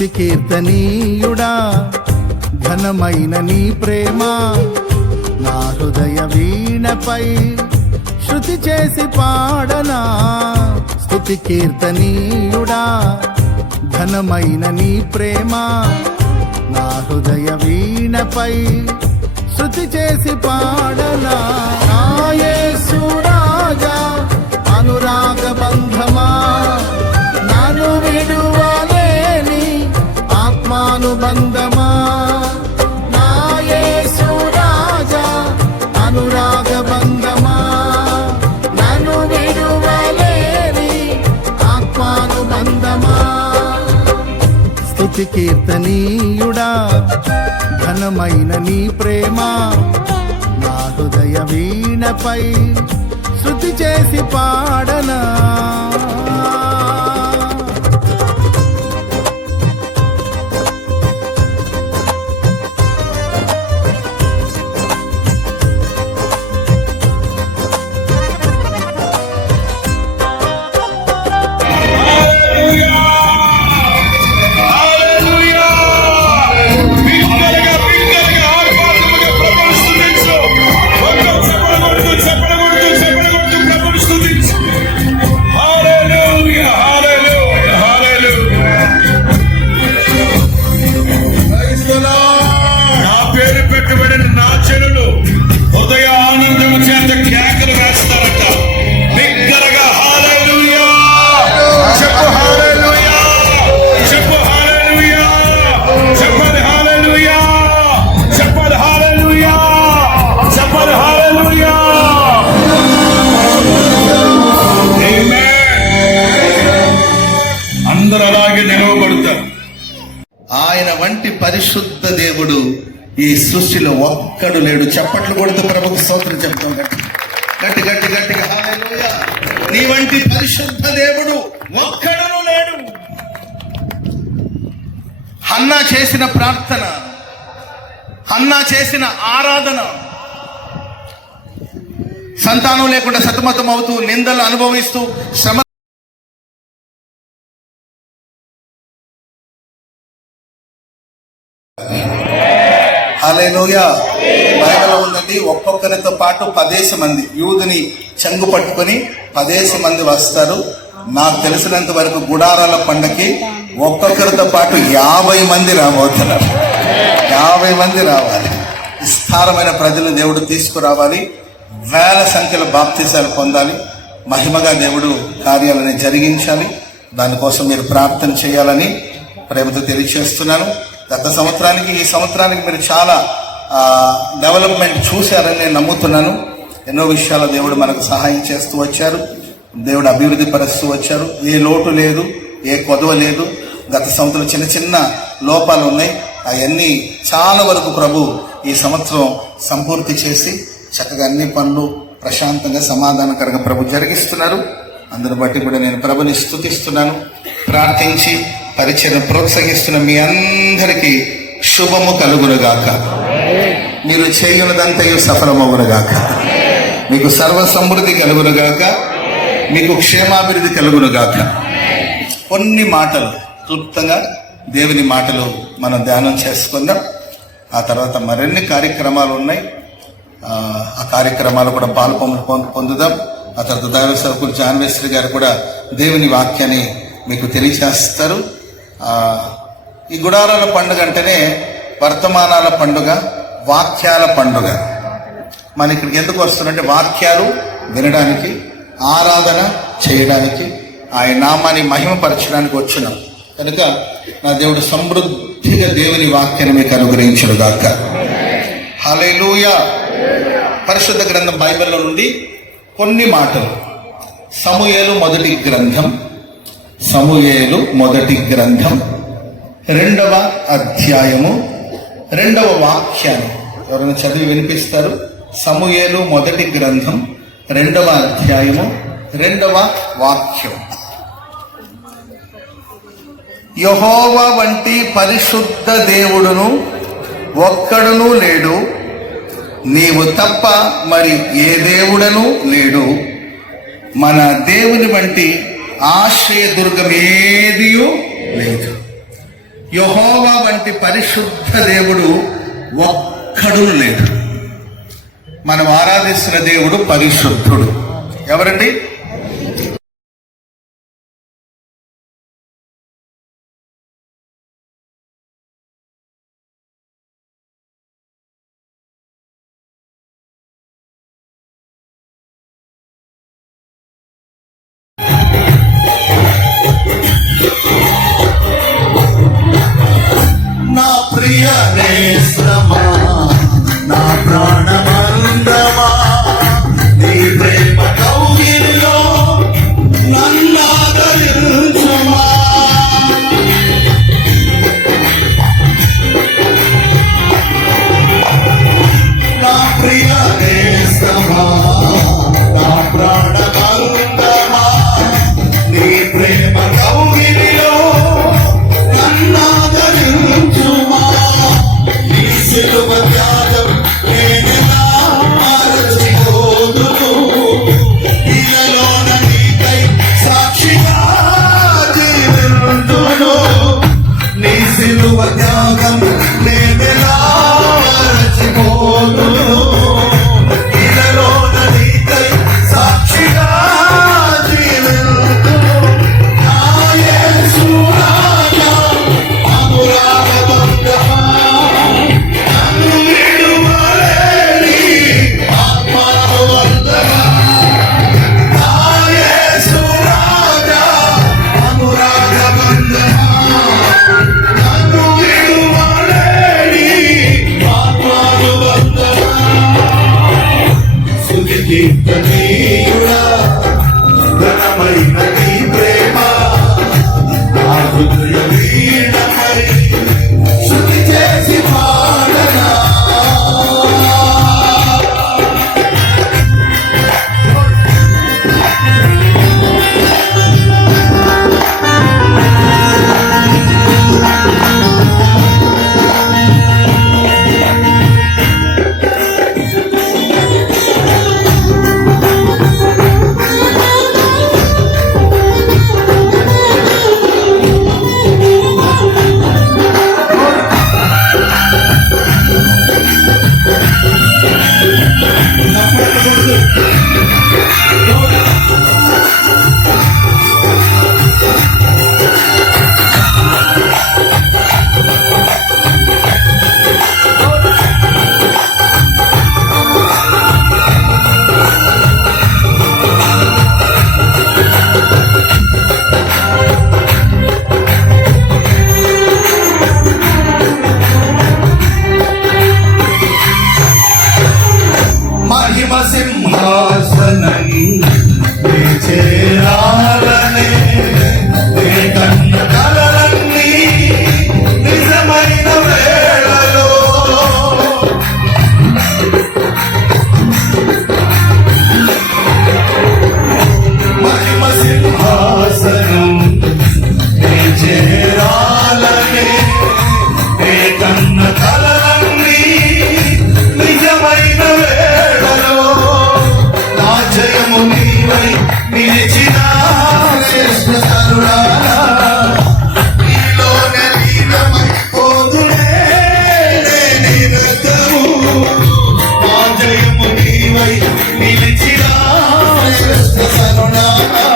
స్తుతి కీర్తనీయుడా, ఘనమైన నీ ప్రేమ నా హృదయ వీణపై శృతి చేసి పాడనా. స్తుతి కీర్తనీయుడా, ఘనమైన నీ ప్రేమ నా హృదయ వీణపై శృతి చేసి పాడనా. నా యేసు రాజా అనురాగ బంధమా, నన్ను విడువలేని ఆత్మానుబంధమా. నా యేసు రాజా అనురాగ బంధమా, నన్ను విడువలేని ఆత్మానుబంధమా. స్తుతి కీర్తనీయుడా, ఘనమైన నీ ప్రేమ నా హృదయ వీణపై శృతి చేసి పాడనా. ఆయన వంటి పరిశుద్ధ దేవుడు ఈ సృష్టిలో ఒక్కడు లేడు. చప్పట్లు కొడుతూ ప్రభుకు స్తోత్రం చెప్తాం. గట్టి గట్టి గట్టిగా హల్లెలూయా. నీ వంటి పరిశుద్ధ దేవుడు ఒక్కడు లేడు. హన్నా చేసిన ప్రార్థన, హన్నా చేసిన ఆరాధన, సంతానం లేకుండా సతమతం అవుతూ నిందలు అనుభవిస్తూ శ్రమ హల్లెలూయా. బైబిల్లో ఉందండి, ఒక్కొక్కరితో పాటు 10 మంది యూదుని చెంగు పట్టుకొని 10 మంది వస్తారు. నాకు తెలిసినంత వరకు గుడారాల పండగకి ఒక్కొక్కరితో పాటు 50 మంది రాబోతున్నారు. 50 మంది రావాలి. విస్తారమైన ప్రజలను దేవుడు తీసుకురావాలి. వేల సంఖ్యలో బాప్తీసాలు పొందాలి. మహిమగా దేవుడు కార్యాలని జరిగించాలి. దానికోసం మీరు ప్రార్థన చేయాలని ప్రేమతో తెలియజేస్తున్నాను. గత సంవత్సరానికి ఈ సంవత్సరానికి మీరు చాలా డెవలప్మెంట్ చూశారని నేను నమ్ముతున్నాను. ఎన్నో విషయాల దేవుడు మనకు సహాయం చేస్తూ వచ్చారు. దేవుడు అభివృద్ధి పరుస్తూ వచ్చారు. ఏ లోటు లేదు, ఏ కొదవ లేదు. గత సంవత్సరం చిన్న చిన్న లోపాలు ఉన్నాయి. అవన్నీ చాలా వరకు ప్రభు ఈ సంవత్సరం సంపూర్తి చేసి చక్కగా అన్ని పనులు ప్రశాంతంగా సమాధానకరంగా ప్రభు జరిగిస్తున్నారు. అందుని బట్టి కూడా నేను ప్రభుని స్తుతిస్తున్నాను. ప్రార్థించి పరిచయం ప్రోత్సహిస్తున్న మీ అందరికీ శుభము కలుగునుగాక. మీరు చేయునదంతయు సఫలమగునుగాక. మీకు సర్వ సమృద్ధి కలుగునుగాక. మీకు క్షేమాభివృద్ధి కలుగునుగాక. కొన్ని మాటలు క్లుప్తంగా దేవుని మాటలు మనం ధ్యానం చేసుకుందాం. ఆ తర్వాత మరిన్ని కార్యక్రమాలు ఉన్నాయి. ఆ కార్యక్రమాలు కూడా పొందుదాం. ఆ తర్వాత దైవ సేవకులు జాన్వేశ్వరి గారు కూడా దేవుని వాక్యాన్ని మీకు తెలియజేస్తారు. ఈ గుడారాల పండుగ అంటేనే వర్తమానాల పండుగ, వాక్యాల పండుగ. మన ఇక్కడికి ఎందుకు వస్తున్నారంటే వాక్యాలు వినడానికి, ఆరాధన చేయడానికి, ఆయన నామాన్ని మహిమపరచడానికి వచ్చినాం. కనుక నా దేవుడు సమృద్ధిగా దేవుని వాక్యాన్ని మీకు అనుగ్రహించుగాక. హల్లెలూయా. పరిశుద్ధ గ్రంథం బైబిల్లో నుండి కొన్ని మాటలు. సమూయేలు మొదటి గ్రంథం 2వ అధ్యాయము 2వ వాక్యాన్ని ఎవరైనా చదివి వినిపిస్తారు? సమూయేలు మొదటి గ్రంథం 2వ అధ్యాయము 2వ వాక్యం. యెహోవా వంటి పరిశుద్ధ దేవుడును ఒక్కడును లేడు, నీవు తప్ప మరి ఏ దేవుడను లేడు. మన దేవుని వంటి ఆశ్రయ దుర్గం ఏదియూ లేదు. యెహోవా వంటి పరిశుద్ధ దేవుడు ఒక్కడు లేడు. మనం ఆరాధిస్తున్న దేవుడు పరిశుద్ధుడు. ఎవరండి? నా ప్రియ నేస్త్రమా, నా ప్రాణమందమా, నీ ప్రేమ కౌగిలిలో నన్నాదరించుమా. నా ప్రియ నేస్త్రమా, నా ప్రాణమందమా, నీ ప్రేమ కౌగిలిలో నన్నాదరించుమా. నీ సిలువ త్యాగం నేనెలా మరచిపోదును, ఇలలోన నీకై సాక్షిగా జీవింతును. నీ సిలువ త్యాగం నేనెలా మరచిపోదును, ఇలలోన నీకై సాక్షిగా జీవింతును. నా యేసు రాజా అనురాగబంధమా, నన్ను విడువలేని ఆత్మబంధమా. నా యేసు రాజా అనురాగబంధమా, నన్ను విడువలేని ఆత్మబంధమా. స్తుతి కీర్తనీయుడా, ఘనమైన నీ ప్రేమ నా హృదయ వీణపై శృతి చేసి పాడనా. మహిమ సింహాసనం నీ చేరాలనే, నీ కన్న కలలన్నీ నిజమైన వేళలో. మహిమ సింహాసనం నీ చేరాలనే, నీ కన్న కలలన్నీ నిజమైన వేళలో. నా జయము నీవై నిలిచిన శ్రేష్ఠ తరుణాలా, నీలోనే లీనమై పోదునే నే నిరతము. నా జయము నీవై నిలిచిన శ్రేష్ఠ తరుణాలా,